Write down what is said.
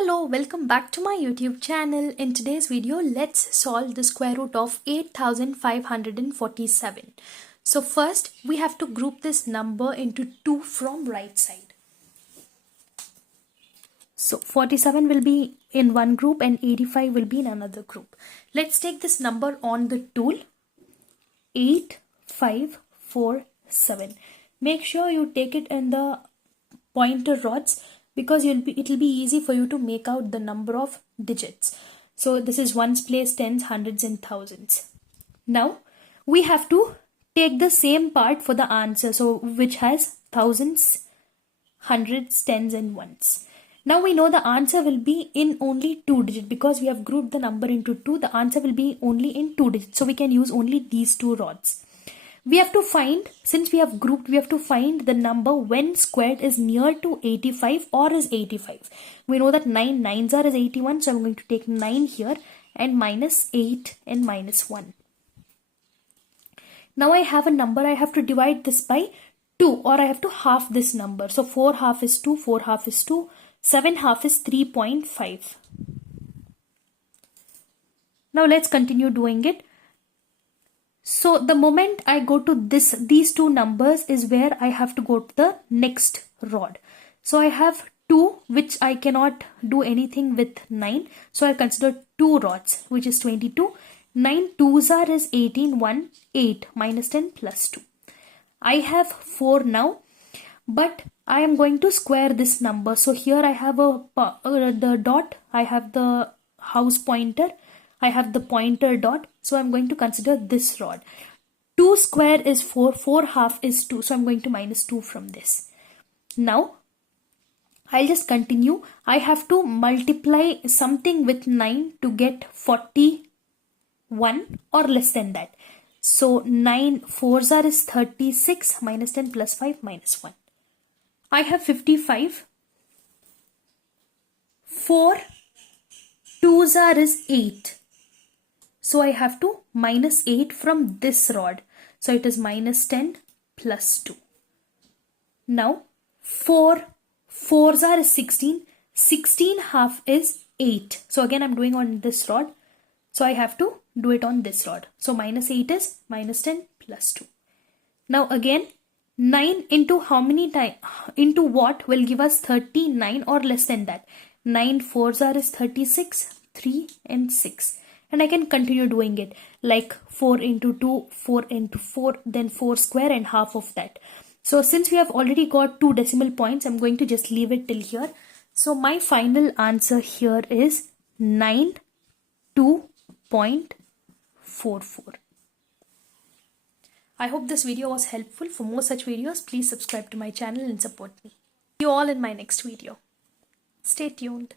Hello, welcome back to my YouTube channel. In today's video, let's solve the square root of 8547. So first, we have to group this number into 2 from right side. So 47 will be in one group and 85 will be in another group. Let's take this number on the tool. 8547. Make sure you take it in the pointer rods, because it'll be easy for you to make out the number of digits. So this is ones, place, tens, hundreds and thousands. Now we have to take the same part for the answer, so which has thousands, hundreds, tens and ones. Now we know the answer will be in only 2 digits because we have grouped the number into 2. The answer will be only in 2 digits, so we can use only these 2 rods. We have to find, since we have grouped, we have to find the number when squared is near to 85 or is 85. We know that 9 nines are is 81, so I'm going to take 9 here and minus 8 and minus 1. Now I have a number, I have to divide this by 2, or I have to half this number. So 4 half is 2, 4 half is 2, 7 half is 3.5. Now let's continue doing it. So the moment I go to these 2 numbers is where I have to go to the next rod. So I have 2, which I cannot do anything with 9. So I consider 2 rods, which is 22. 9 twos are is 18, 1, 8, minus 10 plus 2. I have 4 now, but I am going to square this number. So here I have the dot, I have the house pointer, I have the pointer dot, so I'm going to consider this rod. 2 square is 4, 4 half is 2, so I'm going to minus 2 from this. Now, I'll just continue. I have to multiply something with 9 to get 41 or less than that. So 9 fours are is 36, minus 10 plus 5 minus 1. I have 55. 4 twos are is 8. So I have to minus 8 from this rod. So it is minus 10 plus 2. Now 4 fours are 16. 16 half is 8. So again I'm doing on this rod. So I have to do it on this rod. So minus 8 is minus 10 plus 2. Now again 9 into how many times, into what will give us 39 or less than that. 9 fours are is 36, 3 and 6. And I can continue doing it like 4 into 2, 4 into 4, then 4 square and half of that. So since we have already got 2 decimal points, I'm going to just leave it till here. So my final answer here is 92.44. I hope this video was helpful. For more such videos, please subscribe to my channel and support me. See you all in my next video. Stay tuned.